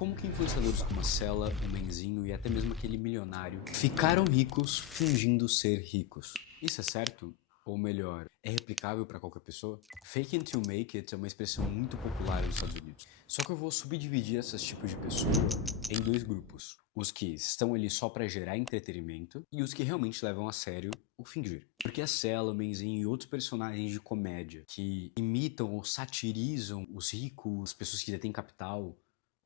Como que influenciadores como a Cella, o Menzinho e até mesmo aquele milionário ficaram ricos fingindo ser ricos? Isso é certo? Ou melhor, é replicável para qualquer pessoa? Fake it till make it é uma expressão muito popular nos Estados Unidos. Só que eu vou subdividir esses tipos de pessoa em dois grupos. Os que estão ali só para gerar entretenimento e os que realmente levam a sério o fingir. Porque a Cella, o Menzinho e outros personagens de comédia que imitam ou satirizam os ricos, as pessoas que detêm capital,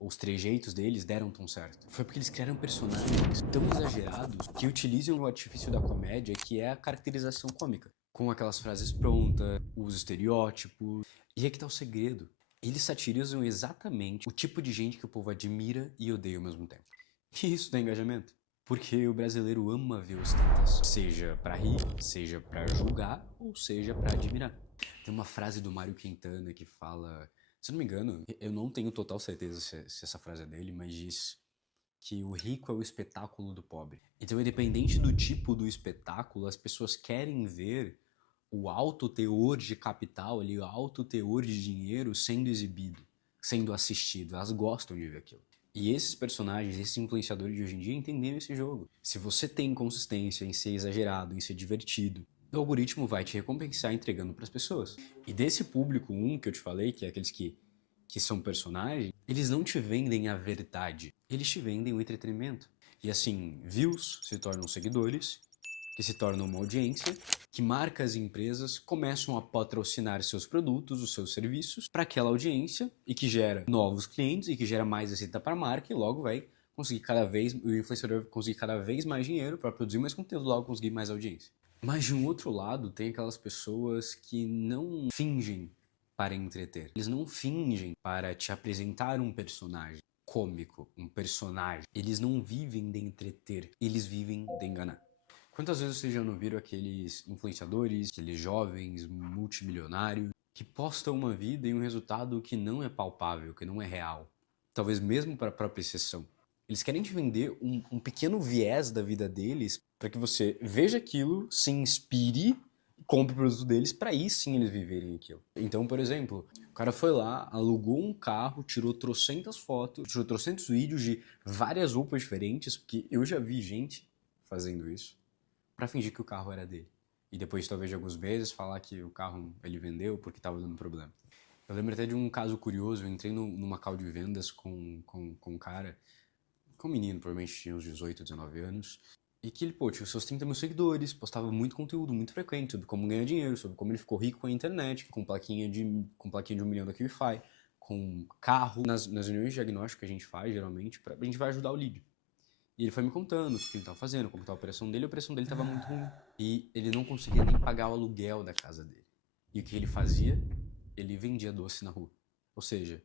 os trejeitos deles deram tão certo. Foi porque eles criaram personagens tão exagerados que utilizam o artifício da comédia, que é a caracterização cômica. Com aquelas frases prontas, os estereótipos. E aqui tá o segredo. Eles satirizam exatamente o tipo de gente que o povo admira e odeia ao mesmo tempo. E isso dá engajamento. Porque o brasileiro ama ver ostentação. Seja pra rir, seja pra julgar, ou seja pra admirar. Tem uma frase do Mário Quintana que fala... Se eu não me engano, eu não tenho total certeza se essa frase é dele, mas diz que o rico é o espetáculo do pobre. Então, independente do tipo do espetáculo, as pessoas querem ver o alto teor de capital ali, o alto teor de dinheiro sendo exibido, sendo assistido. Elas gostam de ver aquilo. E esses personagens, esses influenciadores de hoje em dia entenderam esse jogo. Se você tem consistência em ser exagerado, em ser divertido, o algoritmo vai te recompensar entregando para as pessoas. E desse público que eu te falei, que é aqueles que são personagens, eles não te vendem a verdade, eles te vendem o entretenimento. E assim, views se tornam seguidores, que se tornam uma audiência, que marcas e empresas começam a patrocinar seus produtos, os seus serviços, para aquela audiência e que gera novos clientes e que gera mais receita para a marca e logo vai conseguir o influenciador vai conseguir cada vez mais dinheiro para produzir mais conteúdo, logo conseguir mais audiência. Mas de um outro lado, tem aquelas pessoas que não fingem para entreter. Eles não fingem para te apresentar um personagem cômico, um personagem. Eles não vivem de entreter, eles vivem de enganar. Quantas vezes vocês já não viram aqueles influenciadores, aqueles jovens multimilionários que postam uma vida e um resultado que não é palpável, que não é real? Talvez mesmo para a própria exceção. Eles querem te vender um pequeno viés da vida deles para que você veja aquilo, se inspire, compre o produto deles para aí sim eles viverem aquilo. Então, por exemplo, o cara foi lá, alugou um carro, tirou trocentas fotos, tirou trocentos vídeos de várias roupas diferentes, porque eu já vi gente fazendo isso para fingir que o carro era dele. E depois, talvez de alguns meses, falar que o carro ele vendeu porque estava dando problema. Eu lembro até de um caso curioso, eu entrei numa call de vendas com um cara, com um menino, provavelmente tinha uns 18, 19 anos, e que ele, pô, tinha os seus 30 mil seguidores, postava muito conteúdo, muito frequente, sobre como ganhar dinheiro, sobre como ele ficou rico com a internet, com plaquinha de 1 milhão da QIFI, com carro. Nas reuniões de diagnóstico que a gente faz, geralmente, a gente vai ajudar o lead. E ele foi me contando o que ele estava fazendo, como estava a operação dele estava muito ruim. E ele não conseguia nem pagar o aluguel da casa dele. E o que ele fazia? Ele vendia doce na rua. Ou seja,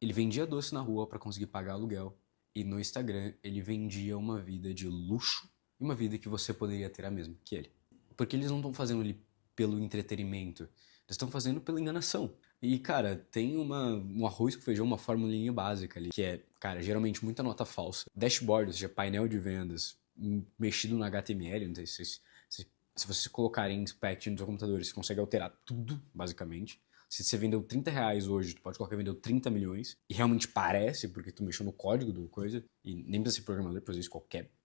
ele vendia doce na rua para conseguir pagar aluguel. E no Instagram ele vendia uma vida de luxo e uma vida que você poderia ter a mesma que ele. Porque eles não estão fazendo ali pelo entretenimento, eles estão fazendo pela enganação. E, cara, tem um arroz com feijão, uma formulinha básica ali, que é, cara, geralmente muita nota falsa. Dashboard, ou seja, painel de vendas, mexido no HTML, não sei se vocês colocarem inspect no seu computador, você consegue alterar tudo, basicamente. Se você vendeu R$ 30 hoje, tu pode colocar que vendeu 30 milhões, e realmente parece, porque tu mexeu no código do coisa, e nem precisa ser programador pra fazer isso,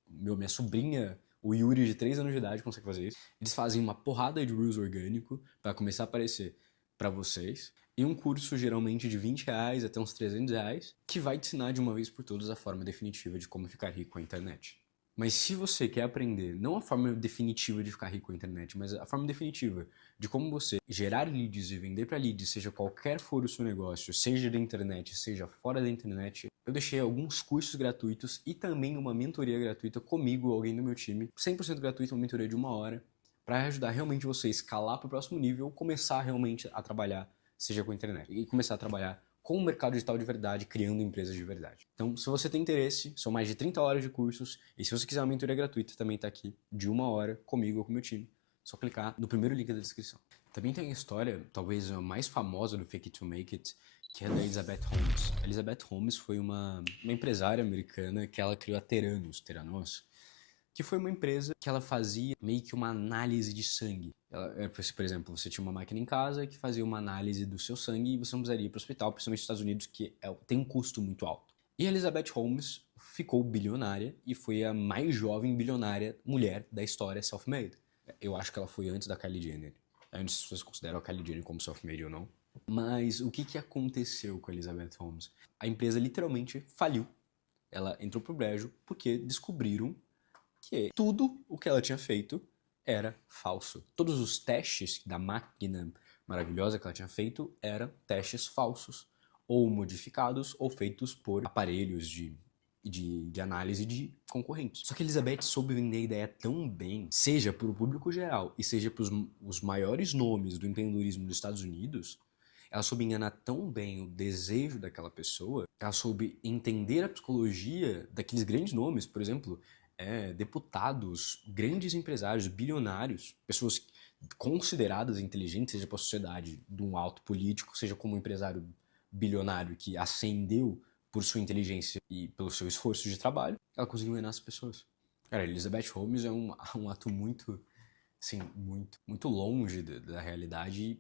minha sobrinha, o Yuri, de 3 anos de idade, consegue fazer isso. Eles fazem uma porrada de Reels orgânico para começar a aparecer para vocês, e um curso geralmente de R$ 20 até uns R$ 300, que vai te ensinar de uma vez por todas a forma definitiva de como ficar rico com a internet. Mas se você quer aprender, não a forma definitiva de ficar rico com a internet, mas a forma definitiva de como você gerar leads e vender para leads, seja qualquer for o seu negócio, seja da internet, seja fora da internet, eu deixei alguns cursos gratuitos e também uma mentoria gratuita comigo, alguém do meu time, 100% gratuito, uma mentoria de 1 hora, para ajudar realmente você a escalar para o próximo nível, começar realmente a trabalhar, seja com a internet, e começar a trabalhar com o mercado digital de verdade, criando empresas de verdade. Então, se você tem interesse, são mais de 30 horas de cursos, e se você quiser uma mentoria gratuita, também está aqui, de 1 hora, comigo ou com o meu time. É só clicar no primeiro link da descrição. Também tem a história, talvez a mais famosa do Fake It to Make It, que é da Elizabeth Holmes. A Elizabeth Holmes foi uma empresária americana que ela criou a Theranos, que foi uma empresa que ela fazia meio que uma análise de sangue. Por exemplo, você tinha uma máquina em casa que fazia uma análise do seu sangue e você não precisaria ir para o hospital, principalmente nos Estados Unidos, que tem um custo muito alto. E Elizabeth Holmes ficou bilionária e foi a mais jovem bilionária mulher da história self-made. Eu acho que ela foi antes da Kylie Jenner. Eu não sei se vocês consideram a Kylie Jenner como self-made ou não. Mas o que aconteceu com a Elizabeth Holmes? A empresa literalmente faliu. Ela entrou pro brejo porque descobriram que tudo o que ela tinha feito era falso. Todos os testes da máquina maravilhosa que ela tinha feito eram testes falsos, ou modificados, ou feitos por aparelhos de análise de concorrentes. Só que a Elizabeth soube vender a ideia tão bem, seja para o público geral e seja para os maiores nomes do empreendedorismo dos Estados Unidos, ela soube enganar tão bem o desejo daquela pessoa, ela soube entender a psicologia daqueles grandes nomes, por exemplo, deputados, grandes empresários, bilionários, pessoas consideradas inteligentes, seja para a sociedade, de um alto político, seja como um empresário bilionário que ascendeu por sua inteligência e pelo seu esforço de trabalho, ela conseguiu enganar as pessoas. Cara, Elizabeth Holmes é um ato muito, assim, muito longe da realidade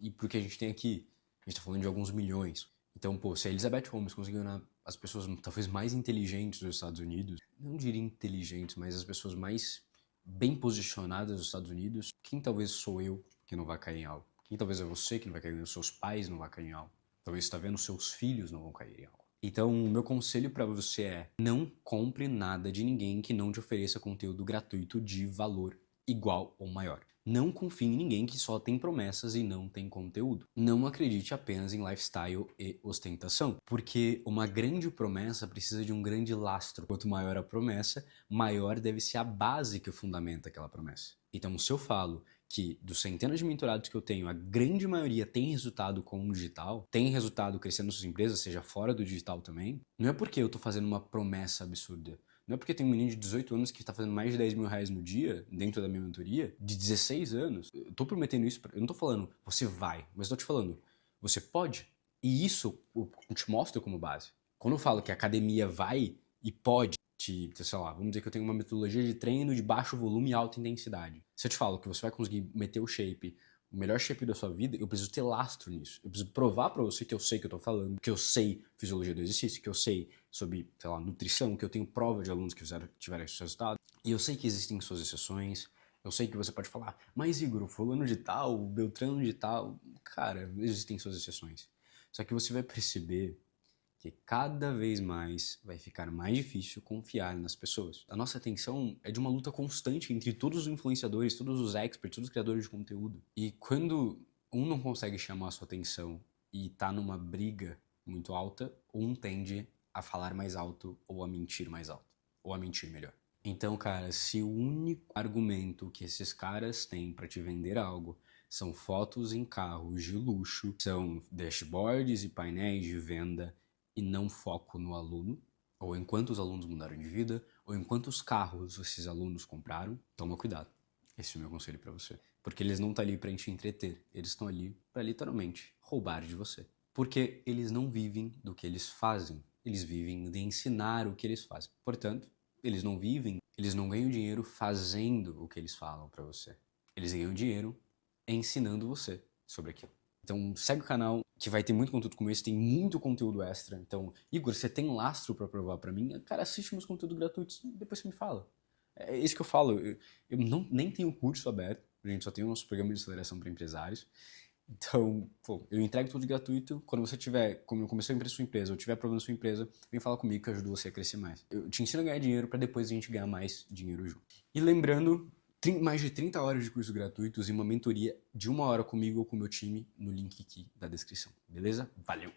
e pro que a gente tem aqui. A gente tá falando de alguns milhões. Então, pô, se a Elizabeth Holmes conseguiu enganar as pessoas talvez mais inteligentes dos Estados Unidos, não diria inteligentes, mas as pessoas mais bem posicionadas dos Estados Unidos, quem talvez sou eu que não vai cair em algo? Quem talvez é você que não vai cair em algo? Seus pais não vão cair em algo? Talvez está vendo seus filhos não vão cair em algo. Então, o meu conselho para você é: não compre nada de ninguém que não te ofereça conteúdo gratuito de valor igual ou maior. Não confie em ninguém que só tem promessas e não tem conteúdo. Não acredite apenas em lifestyle e ostentação, porque uma grande promessa precisa de um grande lastro. Quanto maior a promessa, maior deve ser a base que fundamenta aquela promessa. Então, se eu falo que dos centenas de mentorados que eu tenho, a grande maioria tem resultado com o digital, tem resultado crescendo suas empresas, seja fora do digital também, não é porque eu tô fazendo uma promessa absurda. Não é porque tem um menino de 18 anos que tá fazendo mais de 10 mil reais no dia, dentro da minha mentoria, de 16 anos. Eu tô prometendo isso, eu não tô falando, você vai, mas eu tô te falando, você pode. E isso eu te mostro como base. Quando eu falo que a academia vai e pode sei lá, vamos dizer que eu tenho uma metodologia de treino de baixo volume e alta intensidade. Se eu te falo que você vai conseguir meter o shape, o melhor shape da sua vida, eu preciso ter lastro nisso. Eu preciso provar pra você que eu sei que eu tô falando, que eu sei fisiologia do exercício, que eu sei sobre, sei lá, nutrição, que eu tenho prova de alunos que tiveram esse resultado. E eu sei que existem suas exceções, eu sei que você pode falar, mas Igor, o fulano de tal, o Beltrano de tal, cara, existem suas exceções. Só que você vai perceber que cada vez mais vai ficar mais difícil confiar nas pessoas. A nossa atenção é de uma luta constante entre todos os influenciadores, todos os experts, todos os criadores de conteúdo. E quando um não consegue chamar a sua atenção e tá numa briga muito alta, um tende a falar mais alto ou a mentir mais alto. Ou a mentir melhor. Então, cara, se o único argumento que esses caras têm para te vender algo são fotos em carros de luxo, são dashboards e painéis de venda e não foco no aluno, ou em quantos alunos mudaram de vida, ou em quantos carros esses alunos compraram, toma cuidado. Esse é o meu conselho para você. Porque eles não estão ali para te entreter, eles estão ali para literalmente roubar de você. Porque eles não vivem do que eles fazem, eles vivem de ensinar o que eles fazem. Portanto, eles não ganham dinheiro fazendo o que eles falam para você. Eles ganham dinheiro ensinando você sobre aquilo. Então segue o canal que vai ter muito conteúdo como esse, tem muito conteúdo extra. Então, Igor, você tem lastro pra provar pra mim? Cara, assiste meus conteúdos gratuitos, depois você me fala. É isso que eu falo, eu nem tenho curso aberto, a gente só tem o nosso programa de aceleração para empresários. Então, pô, eu entrego tudo gratuito. Quando você tiver, como eu comecei a empresa sua empresa, ou tiver problema na sua empresa, vem falar comigo que eu ajudo você a crescer mais. Eu te ensino a ganhar dinheiro para depois a gente ganhar mais dinheiro junto. E lembrando, mais de 30 horas de cursos gratuitos e uma mentoria de 1 hora comigo ou com o meu time no link aqui da descrição, beleza? Valeu!